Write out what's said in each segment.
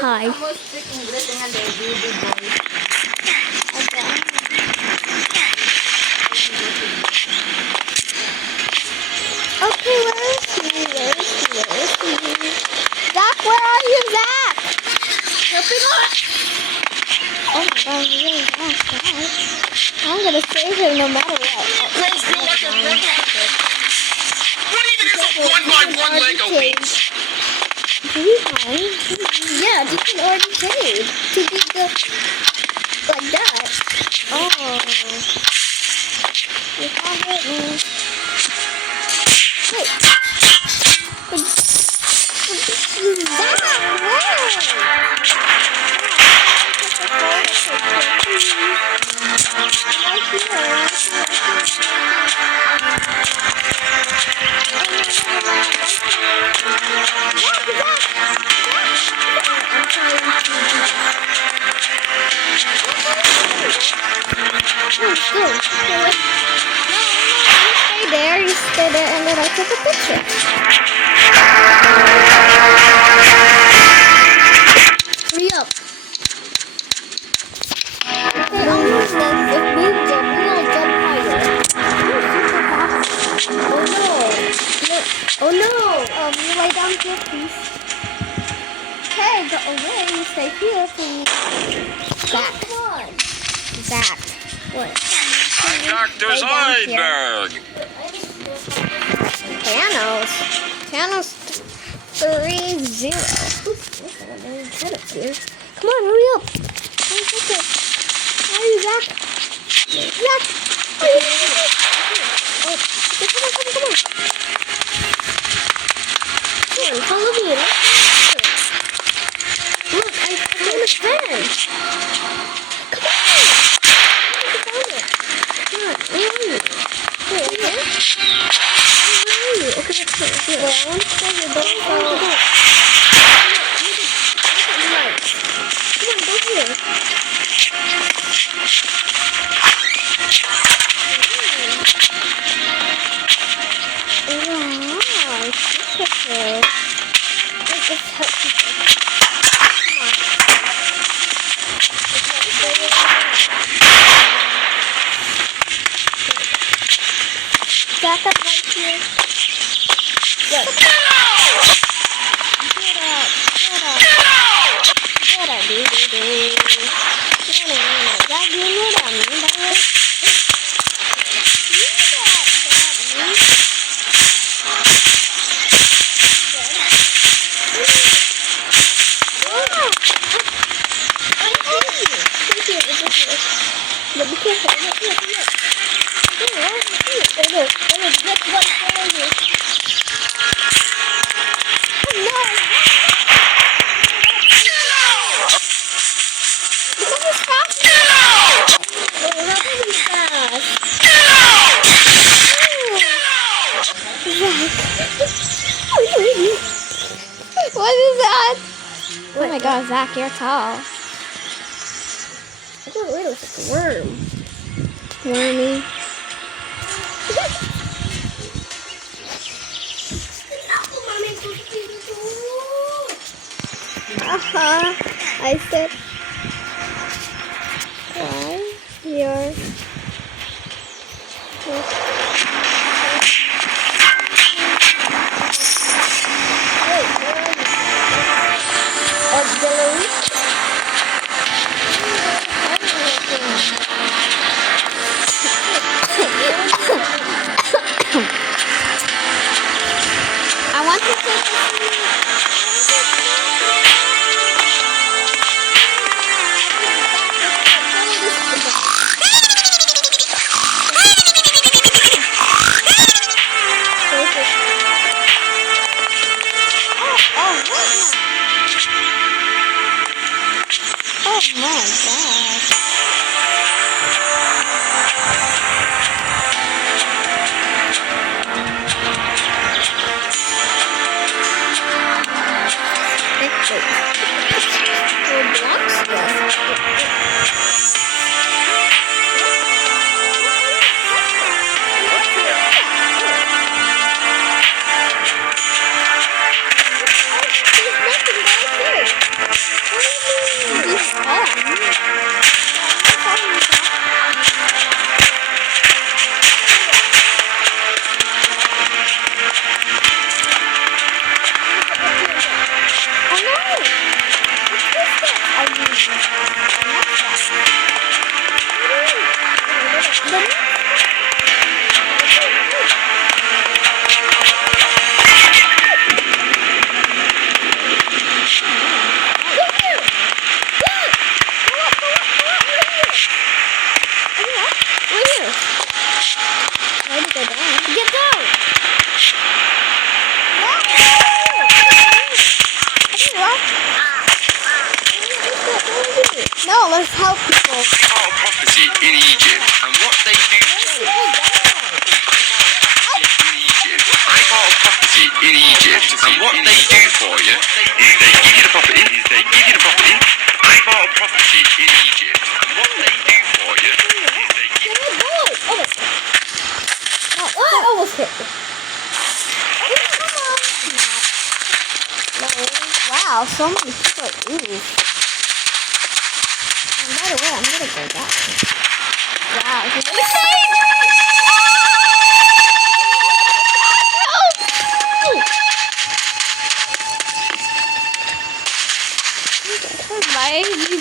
Hi. Almost speak English dengan baby boy. Okay, where is he? Zach, where are you, Zach? Helping us. Oh my god, really, Zach. I'm gonna save him no matter what. Girls feel like a one. What even is a 1x1 Lego piece? Yeah, you can already save to be the like that. Oh, you can't hit me. Wait, you stay there, and then I took a picture. Hurry up. Okay, almost done. If we jump, we will jump higher. Oh no. You lay down here, please. Hey, go away. You stay here, please. Zach. Zach. What? I'm Dr. Zoidberg. Thanos 3-0. Come on, hurry up. Where are you, Zach? Zach! Where are you? Oh, come on. Here, follow me. Look, I found a pen. Come on. Come on, where are you? Where are you? Okay, well, I want to tell you, don't follow me. Come on, go here. Wow, beautiful. Let's just help people. Back up right here. Look. Get up, do. Zach, do you know what I mean, by the way? But be careful. Look. What is that? Oh my god, Zach, you're tall. I thought it was like a worm. Wormy. I said, why you're auxiliary? I want to take No, let's help people. They bought a property in Egypt, and what they do. I bought a property in Egypt, and what they do for you is they give you the property. I bought a property in Egypt, and what they do for you is they give you. Oh, I almost hit you. Wow, so many people. Ooh. And by the way, I'm gonna go that way. Wow, it's a stage! Why are you doing?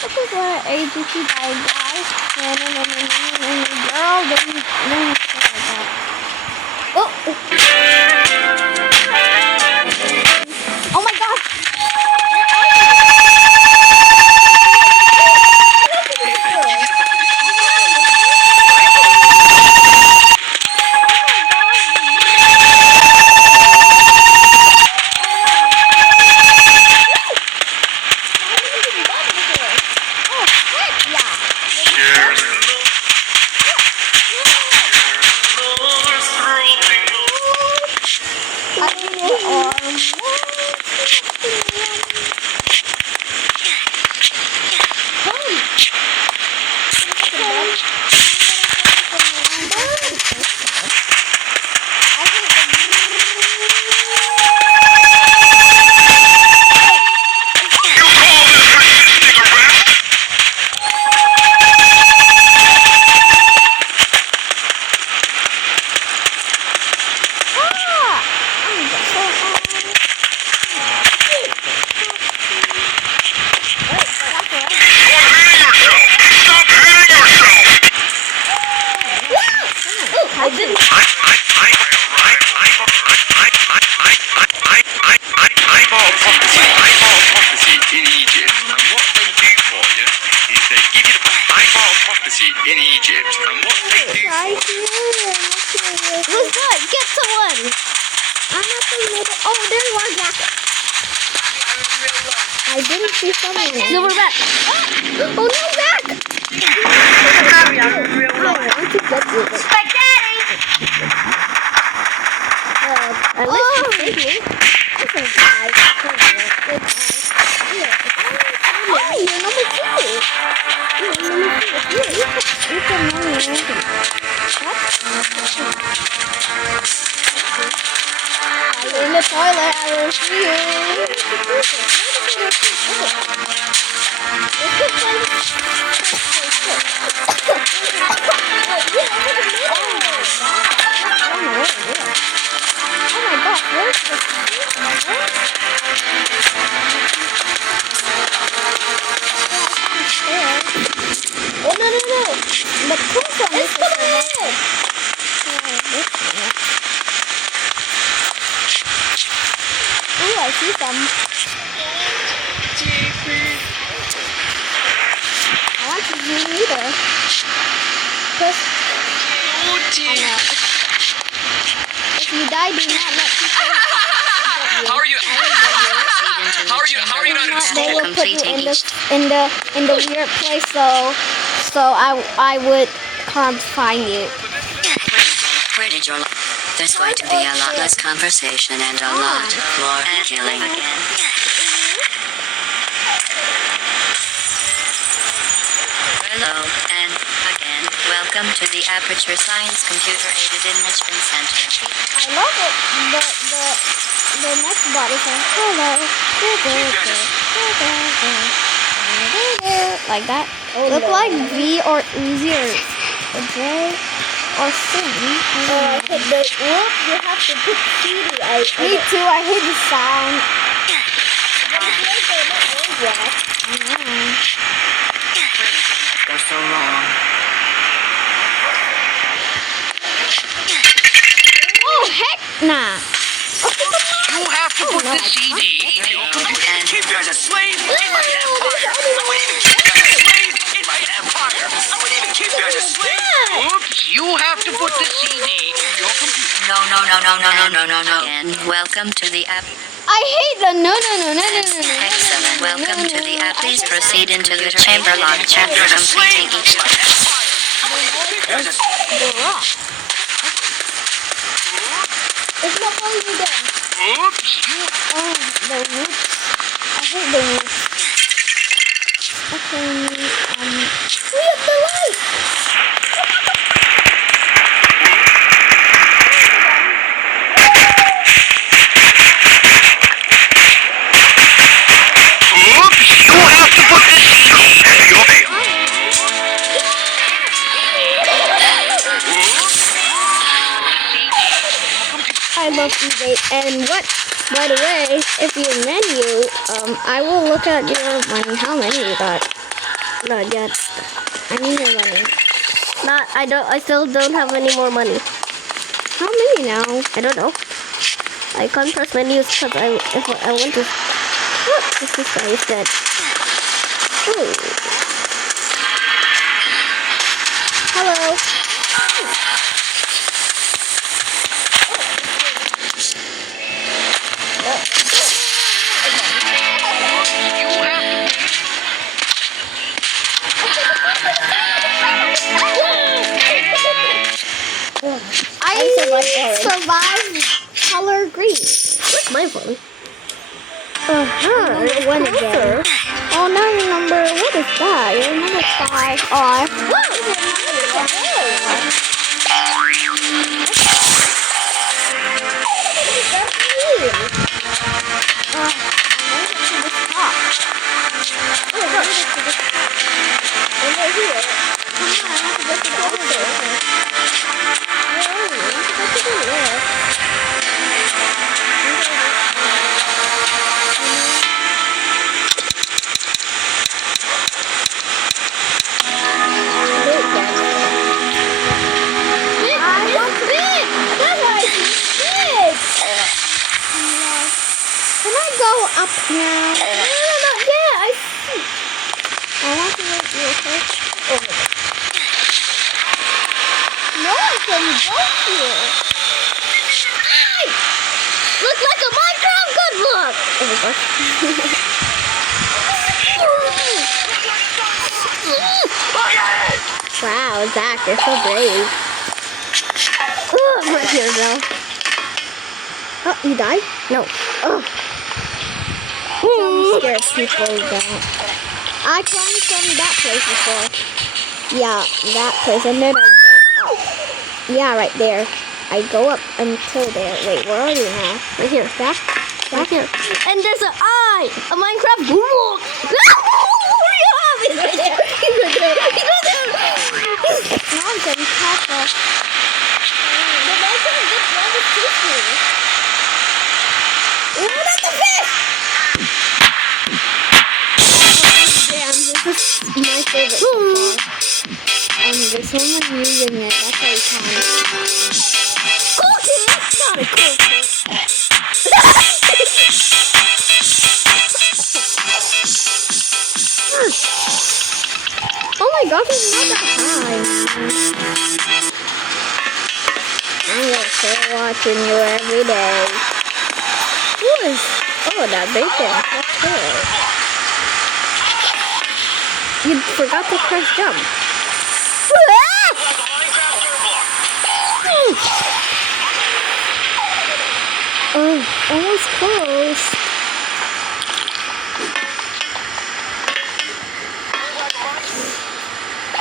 This is what agency died, guys. Girl, then oh. Oh my gosh! In Egypt, and what they do. Who's good? Get someone. I'm not saying it. Oh, there's one back. I didn't see someone. No, we're back. Oh, no, back. I want to get you. Spaghetti! At least you saved me. Listen, guys. Oh, you're number 2. You can know anything. I'm in the toilet. I will see you. Oh my god, where's the oh no. The poop on this is ooh, I see some. I want to do either. If you die, do not let people. How are you? How are you not in They school? will put you in the weird place, so I would confine you. Where did your There's going to be a lot less conversation and a lot more killing. Hello, and again, welcome to the Aperture Science Computer Aided Enrichment Center. I love it. The next body says hello. Like that. Look like V or Uzi or J or Sing. I hit the whoop, you have to put CD. Me too, I hate the sound. CD in your computer. And Keep you as a slave in my empire. I would even keep you as a slave in my empire. I would even keep you as a slave. Oops, you have to put the CD in your computer. no. And welcome to the app. I hate the no. Excellent. Welcome to the app. Please proceed into the chamber launch after You're a slave completing each in my task. empire. I would even keep you as a The rock. It's not how you go. Oops, you. Oh, the whoops. I hate the whoops. Okay, we have the light. Oops, you have to put the CD in your I love eBay. And what? By the way, if you menu, I will look at your money. How many you got? Not yet. I need your money. I still don't have any more money. How many now? I don't know. I can't press menus because if I want to. What? This guy is dead. Oh. Hello. I survived color green. Where's my phone? One again. Oh, now I remember. What is that? You remember 5 R. Can I go up now? No, not yet. I see. I want to look real quick. Over there. No, I can go here. Look like a Minecraft. Good look. Oh my gosh. Wow, Zach, you're so brave. Oh, I'm right here, though. Oh, you died? No. Oh. I'm scared people don't. I climbed from that place before. Yeah, that place. And then I go up. Yeah, right there. I go up until there. Wait, where are you now? Right here. Back here. And there's an eye! A Minecraft block! He's right there. He's right there. He's right there. Now I'm getting caught off. The Minecraft block is too cool. What is the fish? Damn, this is my favorite so far. There's someone using it. That's why you can't. Cool kid! Not a cool kid. Oh my gosh, it's not that high. I'm still watching you every day. Oh, that bacon. That's good. You forgot to press jump. Oh, almost close.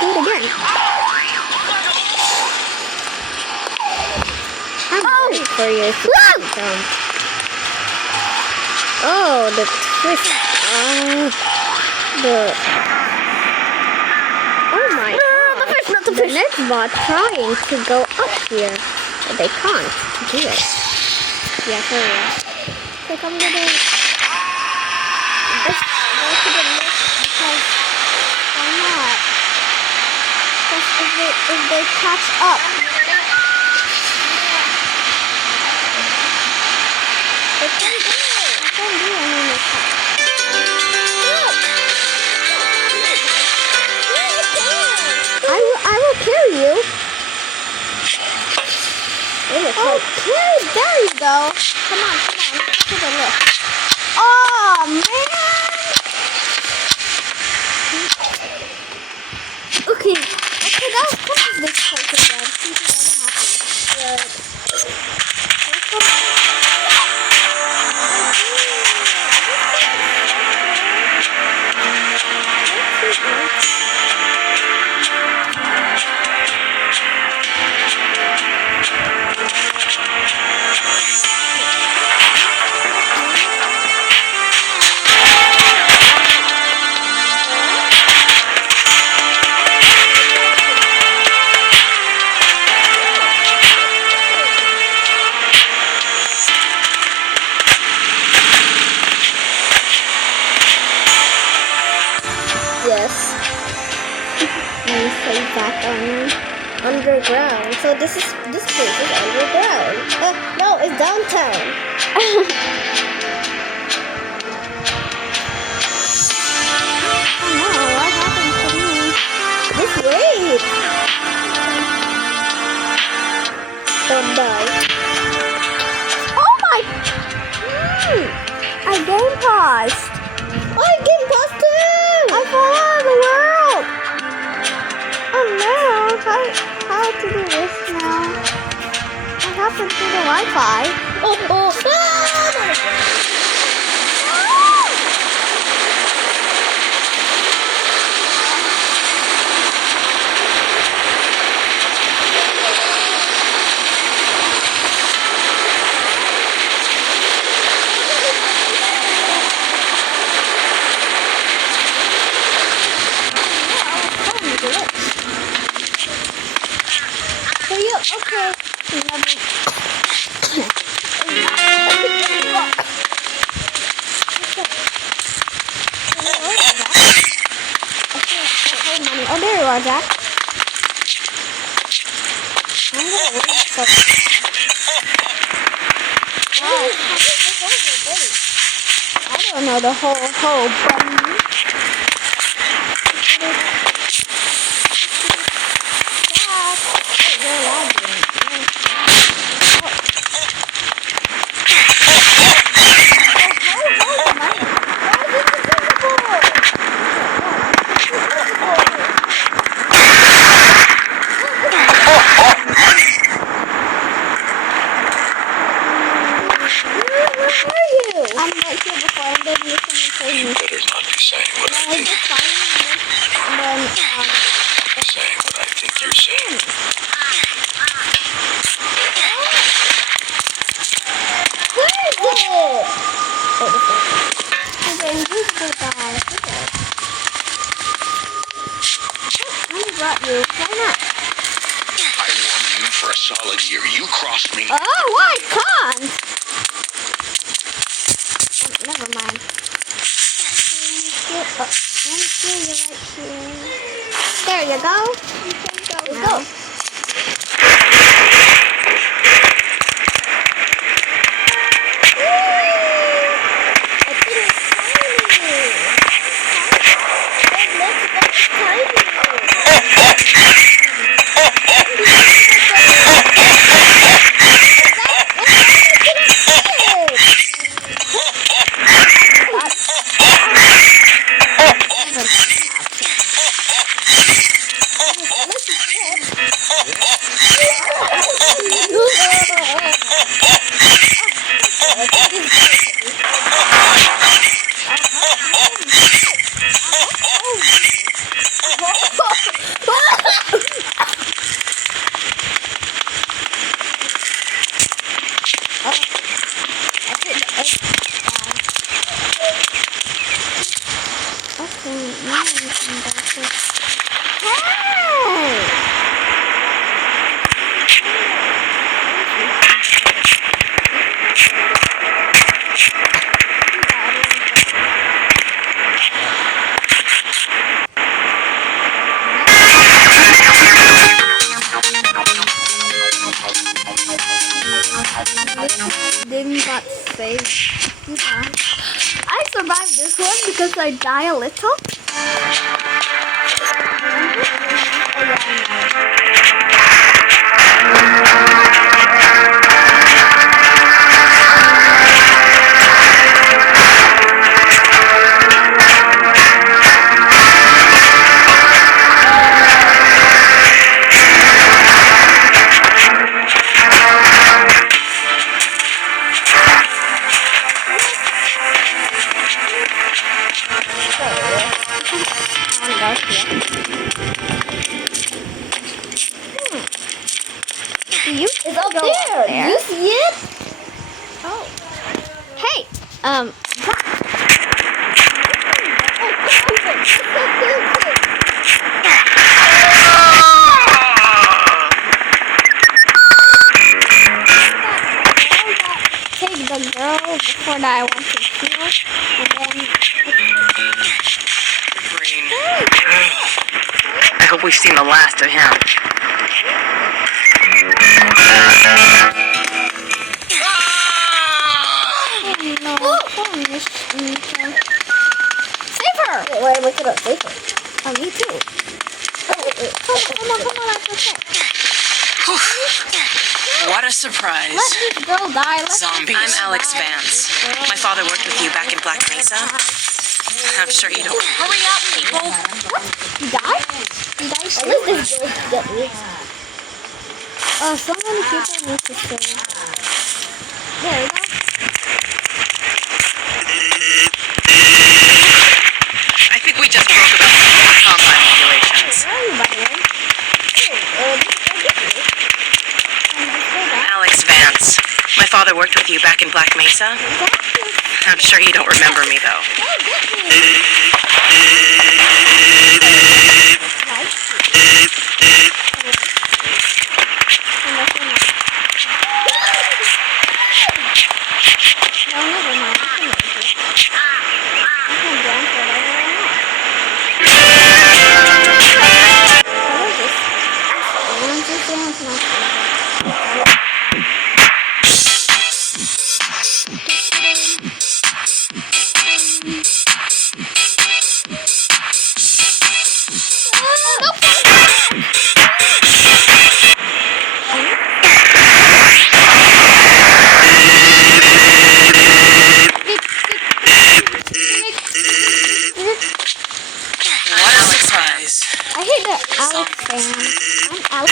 Do it again. I'm ready for you to jump. Oh, the twist. Oh my god. The next bot trying to go up here, but they can't do it. Yeah, for real. Click on the door. Let's go to the next because why not? Because if they catch up. They can do it. Okay, there you go. Come on. Let's take a look. Oh, man. Okay, now come to this place again. See if I'm happy. Yes. Let me save that on underground. So this place is underground. No, it's downtown. Oh no, what happened to me? This way. Don't die. Oh my! I game paused. Oh, I game paused too. I fall out of the world. Oh no! How to do this now? What happened to the Wi-Fi? Oh my God! Okay. Oh, there you are, Jack. I'm gonna wait for I don't know the whole bunny. I'm right here before I'm going to listen and say You better not be saying what I think. And then, Saying what I think you're saying. where is it? Oh, this is the invisible guy. I brought you. Why not? I warned you for a solid year. You crossed me. Oh, I can't. Oh, never mind. Let me see you right here. There you go. You can go now. Didn't got saved. Yeah. I survived this one because I die a little. Oh, yeah, I know. we've seen the last of him. Save her! Wait, why am I gonna save her? Oh, you too. Come on, let's protect. What a surprise. Let this girl die. Let Zombies. I'm Alex Vance. My father worked with you back in Black Mesa. I'm sure you don't. Hurry up, people! You died? You died At too? least this girl get me. So many people need to save. There we go. I think we just broke about more combine regulations. Where are you, by the way? Alex Vance. My father worked with you back in Black Mesa. I'm sure you don't remember me, though. What a surprise. I hate that Alex fan. I'm Alex.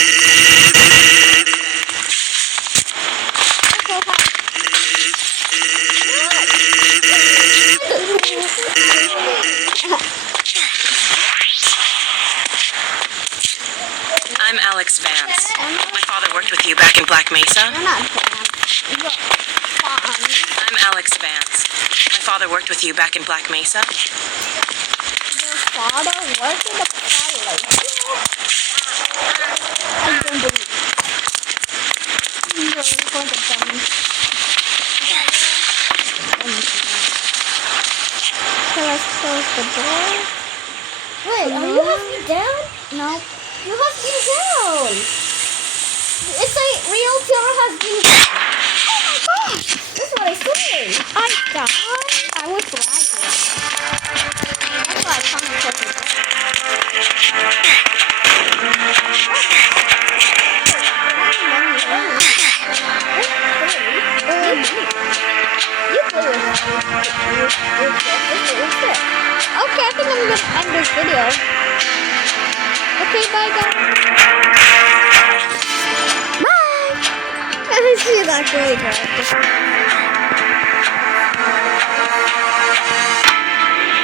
I'm Alex Vance. My father worked with you back in Black Mesa. You're not fan. You're fun. I'm Alex Vance. My father worked with you back in Black Mesa. Your father worked in the palace. I don't believe it. I'm really going to dumb. So let's close the door. Wait, are you halfway down? No. You have been down. It's like real Pure has been down. Oh my gosh! That's what I said. I died. I was lagging. That's why I can't close the door. Okay, I think I'm gonna end this video. Okay, bye guys. Bye. She's actually correct.